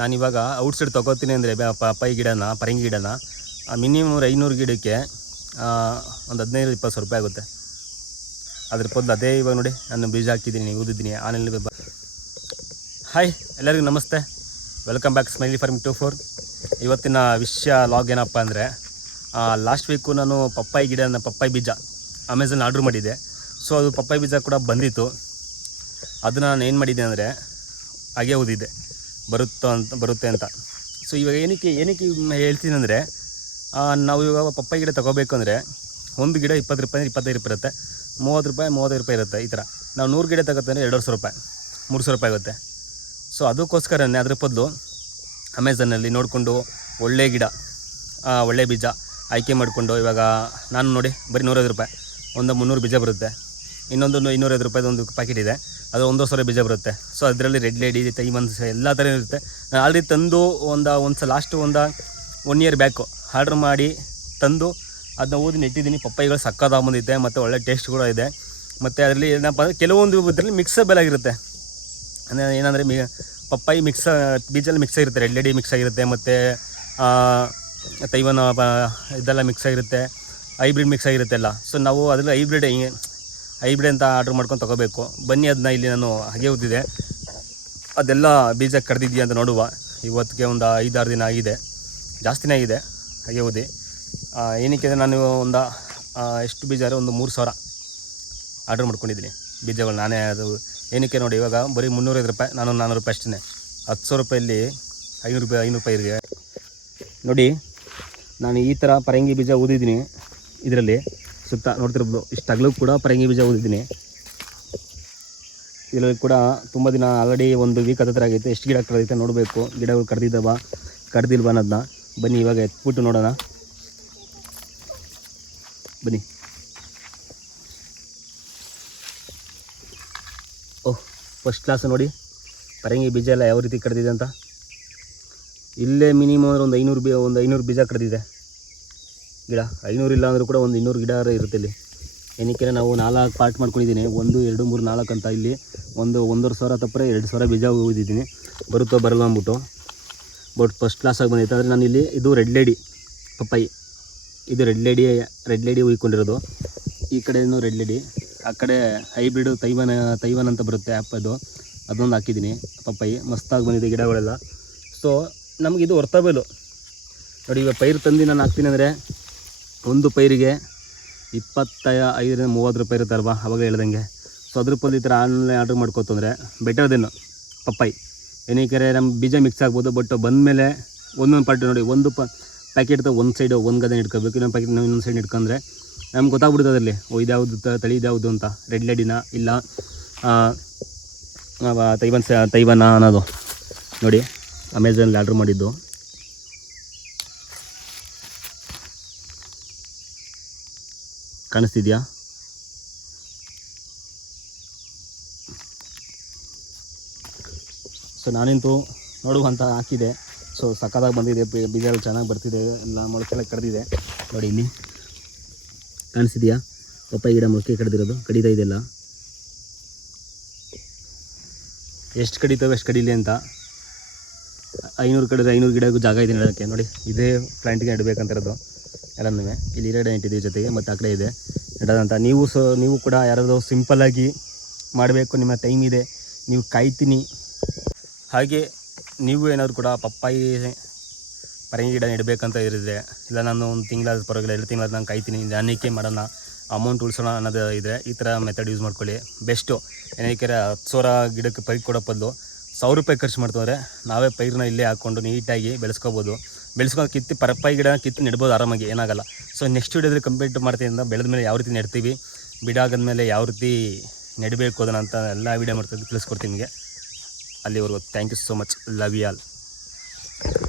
ನಾನಿವಾಗ ಔಟ್ಸೈಡ್ ತೊಗೋತೀನಿ ಅಂದರೆ ಪಪ್ಪಾಯಿ ಗಿಡನ ಪರಂಗಿ ಗಿಡನ ಮಿನಿಮಮ್ 500 ಗಿಡಕ್ಕೆ ಒಂದು 15-20 ಸಾವಿರ ರೂಪಾಯಿ ಆಗುತ್ತೆ. ಅದ್ರ ಬದಲು ಅದೇ ಇವಾಗ ನೋಡಿ ನಾನು ಬೀಜ ಹಾಕಿದ್ದೀನಿ, ಊದಿದ್ದೀನಿ ಆನೆಯಲ್ಲಿ. ಹಾಯ್ ಎಲ್ಲರಿಗೂ ನಮಸ್ತೆ, ವೆಲ್ಕಮ್ ಬ್ಯಾಕ್ ಸ್ಮೈಲಿ ಫಾರ್ಮಿಂಗ್ 24. ಇವತ್ತಿನ ವಿಷಯ ಲಾಗ್ ಏನಪ್ಪ ಅಂದರೆ, ಲಾಸ್ಟ್ ವೀಕು ನಾನು ಪಪ್ಪಾಯಿ ಬೀಜ ಅಮೆಝಾನ್ ಆರ್ಡ್ರ್ ಮಾಡಿದ್ದೆ. ಸೊ ಅದು ಪಪ್ಪಾಯಿ ಬೀಜ ಕೂಡ ಬಂದಿತ್ತು. ಅದನ್ನು ನಾನು ಏನು ಮಾಡಿದ್ದೆ ಅಂದರೆ ಹಾಗೆ ಊದಿದ್ದೆ, ಬರುತ್ತೆ ಅಂತ. ಸೊ ಇವಾಗ ಏನಕ್ಕೆ ಹೇಳ್ತೀನಿ ಅಂದರೆ, ನಾವು ಇವಾಗ ಪಪ್ಪಾಯಿ ಗಿಡ ತೊಗೋಬೇಕು ಅಂದರೆ ಒಂದು ಗಿಡ 20 ರೂಪಾಯಿ 25 ರೂಪಾಯಿ ಇರುತ್ತೆ, 30 ರೂಪಾಯಿ ಇರುತ್ತೆ. ಈ ಥರ ನಾವು 100 ಗಿಡ ತಗೋತಂದರೆ 200 ರೂಪಾಯಿ 300 ರೂಪಾಯಿ ಆಗುತ್ತೆ. ಸೊ ಅದಕ್ಕೋಸ್ಕರನೇ ಅದ್ರ ಬದಲು ಅಮೆಝಾನಲ್ಲಿ ನೋಡಿಕೊಂಡು ಒಳ್ಳೆ ಗಿಡ ಒಳ್ಳೆ ಬೀಜ ಆಯ್ಕೆ ಮಾಡಿಕೊಂಡು, ಇವಾಗ ನಾನು ನೋಡಿ ಬರೀ 150 ರೂಪಾಯಿ ಒಂದು 300 ಬೀಜ ಬರುತ್ತೆ. ಇನ್ನೊಂದು 250 ರೂಪಾಯಿದು ಒಂದು ಪ್ಯಾಕೆಟ್ ಇದೆ, ಅದು 1,000 ಬೀಜ ಬರುತ್ತೆ. ಸೊ ಅದರಲ್ಲಿ ರೆಡ್ ಲೇಡಿ ತೈಮನ್ಸ್ ಎಲ್ಲ ಥರ ಇರುತ್ತೆ. ನಾನು ಆಲ್ರೆಡಿ ತಂದು ಒಂದು ಸಲ ಲಾಸ್ಟ್ 1 ಇಯರ್ ಬ್ಯಾಕು ಆರ್ಡ್ರ್ ಮಾಡಿ ತಂದು ಅದನ್ನ ಊದಿ ನೆಟ್ಟಿದ್ದೀನಿ. ಪಪ್ಪಾಯಿಗಳು ಸಕ್ಕತ್ತಾಗಿ ಬಂದಿದೆ ಮತ್ತು ಒಳ್ಳೆ ಟೇಸ್ಟ್ ಕೂಡ ಇದೆ. ಮತ್ತು ಅದರಲ್ಲಿ ಏನಪ್ಪ ಅಂದರೆ ಕೆಲವೊಂದು ಇದರಲ್ಲಿ ಮಿಕ್ಸಬಲ್ ಆಗಿರುತ್ತೆ. ಅಂದರೆ ಏನಂದರೆ ಪಪ್ಪಾಯಿ ಬೀಜಲ್ಲಿ ಮಿಕ್ಸ್ ಆಗಿರುತ್ತೆ, ರೆಡ್ ಲೇಡಿ ಮಿಕ್ಸ್ ಆಗಿರುತ್ತೆ, ಮತ್ತು ತೈವನ್ ಇದೆಲ್ಲ ಮಿಕ್ಸ್ ಆಗಿರುತ್ತೆ, ಹೈಬ್ರಿಡ್ ಮಿಕ್ಸ್ ಆಗಿರುತ್ತೆ ಎಲ್ಲ. ಸೊ ನಾವು ಅದರಲ್ಲಿ ಹೈಬ್ರಿಡ್ ಅಂತ ಆರ್ಡ್ರ್ ಮಾಡ್ಕೊಂಡು ತೊಗೋಬೇಕು. ಬನ್ನಿ ಅದನ್ನ ಇಲ್ಲಿ ನಾನು ಹಾಗೆ ಊದಿದೆ, ಅದೆಲ್ಲ ಬೀಜ ಕಡ್ದಿದೆಯಾ ಅಂತ ನೋಡುವ. ಇವತ್ತಿಗೆ ಒಂದು 5-6 ದಿನ ಆಗಿದೆ, ಜಾಸ್ತಿನೇ ಆಗಿದೆ ಹಾಗೆ ಊದಿ. ಏನಕ್ಕೆ ನಾನು ಎಷ್ಟು ಬೀಜ ಒಂದು 3,000 ಆರ್ಡ್ರ್ ಮಾಡ್ಕೊಂಡಿದ್ದೀನಿ ಬೀಜಗಳು ನಾನೇ. ಅದು ಏನಕ್ಕೆ ನೋಡಿ, ಇವಾಗ ಬರೀ 350 ರೂಪಾಯಿ, ನಾನು 400 ರೂಪಾಯಿ ಅಷ್ಟೇ. 10,000 ರೂಪಾಯಲ್ಲಿ 500 ರೂಪಾಯಿ ಇರಿಗೆ ನೋಡಿ. ನಾನು ಈ ಥರ ಪರಂಗಿ ಬೀಜ ಊದಿದ್ದೀನಿ. ಇದರಲ್ಲಿ ಸುತ್ತ ನೋಡ್ತಿರ್ಬೋದು, ಇಷ್ಟು ಅಗಲೂ ಕೂಡ ಪರಂಗಿ ಬೀಜ ಊದಿದ್ದೀನಿ. ಇದರಲ್ಲಿ ಕೂಡ ತುಂಬ ದಿನ ಆಲ್ರೆಡಿ 1 ವೀಕ್ ಹತ್ತಿರ ಆಗೈತೆ. ಎಷ್ಟು ಗಿಡ ಕಡ್ದೈತೆ ನೋಡಬೇಕು, ಗಿಡಗಳು ಕಡ್ದಿಲ್ವ ಅನ್ನೋದನ್ನ. ಬನ್ನಿ ಇವಾಗ ಎತ್ಬಿಟ್ಟು ನೋಡೋಣ, ಬನ್ನಿ. ಓಹ್, ಫಸ್ಟ್ ಕ್ಲಾಸ್ ನೋಡಿ ಪರಂಗಿ ಬೀಜ ಎಲ್ಲ ಯಾವ ರೀತಿ ಕಡ್ದಿದೆ ಅಂತ. ಇಲ್ಲೇ ಮಿನಿಮಮ್ ಒಂದು 500 ಬೀಜ ಕಡ್ದಿದೆ ಗಿಡ. 500 ಇಲ್ಲ ಅಂದರೂ ಕೂಡ ಒಂದು 200 ಗಿಡ ಇರುತ್ತೆ ಇಲ್ಲಿ. ಏನಕ್ಕೆ ನಾವು 4 ಪಾರ್ಟ್ ಮಾಡ್ಕೊಂಡಿದ್ದೀನಿ, 1 2 3 4 ಅಂತ. ಇಲ್ಲಿ 1,500 ತಪ್ಪರೆ 2,000 ಬೀಜ ಊದಿದ್ದೀನಿ. ಬರುತ್ತೋ ಬರಲ್ಲ ಅಂದ್ಬಿಟ್ಟು. ಬಟ್ ಫಸ್ಟ್ ಕ್ಲಾಸಾಗಿ ಬಂದೈತೆ. ಆದರೆ ನಾನು ಇಲ್ಲಿ ಇದು ರೆಡ್ ಲೇಡಿ ಪಪ್ಪಾಯಿ, ಇದು ರೆಡ್ ಲೇಡಿ ಉಯ್ಕೊಂಡಿರೋದು. ಈ ಕಡೆಯೂ ರೆಡ್ ಲೇಡಿ, ಆ ಕಡೆ ಹೈಬ್ರಿಡ್ ತೈವನ್ ಅಂತ ಬರುತ್ತೆ ಆ್ಯಪ್, ಅದೊಂದು ಹಾಕಿದ್ದೀನಿ. ಪಪ್ಪಾಯಿ ಮಸ್ತಾಗಿ ಬಂದಿದೆ ಗಿಡಗಳೆಲ್ಲ. ಸೊ ನಮಗಿದು ವರ್ತಬೇಲು ನೋಡಿ. ಇವಾಗ ಪೈರು ತಂದು ನಾನು ಹಾಕ್ತೀನಿ ಅಂದರೆ ಒಂದು ಪೈರಿಗೆ 25-30 ರೂಪಾಯಿ ಇರುತ್ತಲ್ವ, ಅವಾಗ ಹೇಳ್ದಂಗೆ. ಸೊ ಅದ್ರ ಬದಲು ಈ ಥರ ಆನ್ಲೈನ್ ಆರ್ಡ್ರ್ ಮಾಡ್ಕೊತಂದರೆ ಬೆಟರ್ ದೆನ್ ಪಪ್ಪಾಯಿ. ಏನಕ್ಕೆ ನಮ್ಮ ಬೀಜ ಮಿಕ್ಸ್ ಆಗ್ಬೋದು. ಬಟ್ ಬಂದಮೇಲೆ ಒಂದೊಂದು ಪಾರ್ಟಿ ನೋಡಿ, ಒಂದು ಪ್ಯಾಕೆಟ್ ಒಂದು ಸೈಡು ಒಂದು ಗದೆನ ಇಟ್ಕೋಬೇಕು, ಇನ್ನೊಂದು ಪ್ಯಾಕೆಟ್ ಇನ್ನೊಂದು ಸೈಡ್ ಇಟ್ಕೊಂಡ್ರೆ ನಮ್ಗೆ ಗೊತ್ತಾಗ್ಬಿಡುತ್ತೆ ಅದರಲ್ಲಿ ಇದ್ಯಾವುದು ತಳಿ ಇದ್ಯಾವುದು ಅಂತ. ರೆಡ್ ಲೇಡಿನ ಇಲ್ಲ ತೈವನ ಅನ್ನೋದು ನೋಡಿ. ಅಮೆಝಾನಲ್ಲಿ ಆರ್ಡ್ರ್ ಮಾಡಿದ್ದು. ಕಾಣಿಸ್ತಿದ್ಯಾ? ಸೊ ನಾನಂತೂ ನೋಡುವಂತ ಹಾಕಿದೆ. ಸೊ ಸಕ್ಕತ್ತಾಗಿ ಬಂದಿದೆ, ಬೀಜ ಚೆನ್ನಾಗಿ ಬರ್ತಿದೆ, ಎಲ್ಲ ಮೊಳಕೆಲ್ಲ ಕಡ್ದಿದೆ ನೋಡಿ. ಇಲ್ಲಿ ಕಾಣಿಸ್ತಿದೆಯಾ? ಪಪ್ಪಾಯಿ ಗಿಡ ಮೊಳಕೆ ಕಡ್ದಿರೋದು, ಕಡಿತಾ ಇದೆಲ್ಲ. ಎಷ್ಟು ಕಡಿತವೆ ಎಷ್ಟು ಕಡೀಲಿ ಅಂತ. 500 ಕಡಿದ್ರೆ 500 ಗಿಡಕ್ಕೂ ಜಾಗ ಇದೆ ನೆಡೋಕ್ಕೆ ನೋಡಿ. ಇದೇ ಪ್ಲಾಂಟ್ಗೆ ನೆಡಬೇಕಂತಿರೋದು ಎಲ್ಲನೂ. ಇಲ್ಲಿ 2 ನೆಟ್ಟಿದ್ದೀವಿ ಜೊತೆಗೆ, ಮತ್ತು ಆ ಕಡೆ ಇದೆ ನೆಡೋದಂತ. ನೀವು ಕೂಡ ಯಾರಾದರೂ ಸಿಂಪಲ್ಲಾಗಿ ಮಾಡಬೇಕು, ನಿಮ್ಮ ಟೈಮ್ ಇದೆ, ನೀವು ಕಾಯ್ತೀನಿ. ಹಾಗೆ ನೀವು ಏನಾದರೂ ಕೂಡ ಪರಂಗಿ ಗಿಡ ನೆಡಬೇಕಂತ ಇರಿದ್ರೆ, ಇಲ್ಲ ನಾನು ಒಂದು ತಿಂಗಳಾದ ಪರವಾಗಿಲ್ಲ 2 ತಿಂಗಳಾದ ನಾನು ಕಾಯ್ತೀನಿ, ನಿಧಾನಕ್ಕೆ ಮಾಡೋಣ, ಅಮೌಂಟ್ ಉಳಿಸೋಣ ಅನ್ನೋದು ಇದ್ದರೆ ಈ ಥರ ಮೆಥಡ್ ಯೂಸ್ ಮಾಡ್ಕೊಳ್ಳಿ. ಬೆಸ್ಟು. ಏನಕ್ಕೆ 10,000 ಗಿಡಕ್ಕೆ ಪೈರು ಕೊಡೋ ಬದಲು 1,000 ರೂಪಾಯಿ ಖರ್ಚು ಮಾಡ್ತಂದರೆ ನಾವೇ ಪೈರನ್ನ ಇಲ್ಲೇ ಹಾಕ್ಕೊಂಡು ನೀಟಾಗಿ ಬೆಳೆಸ್ಕೊಂಡು ಪಪ್ಪಾಯಿ ಗಿಡ ಕಿತ್ತು ನೆಡ್ಬೋದು ಆರಾಮಾಗಿ, ಏನಾಗಲ್ಲ. ಸೊ ನೆಕ್ಸ್ಟ್ ವೀಡಿಯೋದಲ್ಲಿ ಕಂಪ್ಲೀಟ್ ಮಾಡ್ತೀನಿ, ಬೆಳೆದ ಮೇಲೆ ಯಾವ ರೀತಿ ನೆಡ್ತೀವಿ, ಬಿಡಾಗದ್ಮೇಲೆ ಯಾವ ರೀತಿ ನೆಡಬೇಕು ಅದನ್ನು ಅಂತ ಎಲ್ಲ ವೀಡಿಯೋ ಮಾಡ್ತೀನಿ, ತಿಳಿಸ್ಕೊಡ್ತೀನಿ ನಿಮಗೆ. ಅಲ್ಲಿವರೆಗೂ thank you so much, love you all.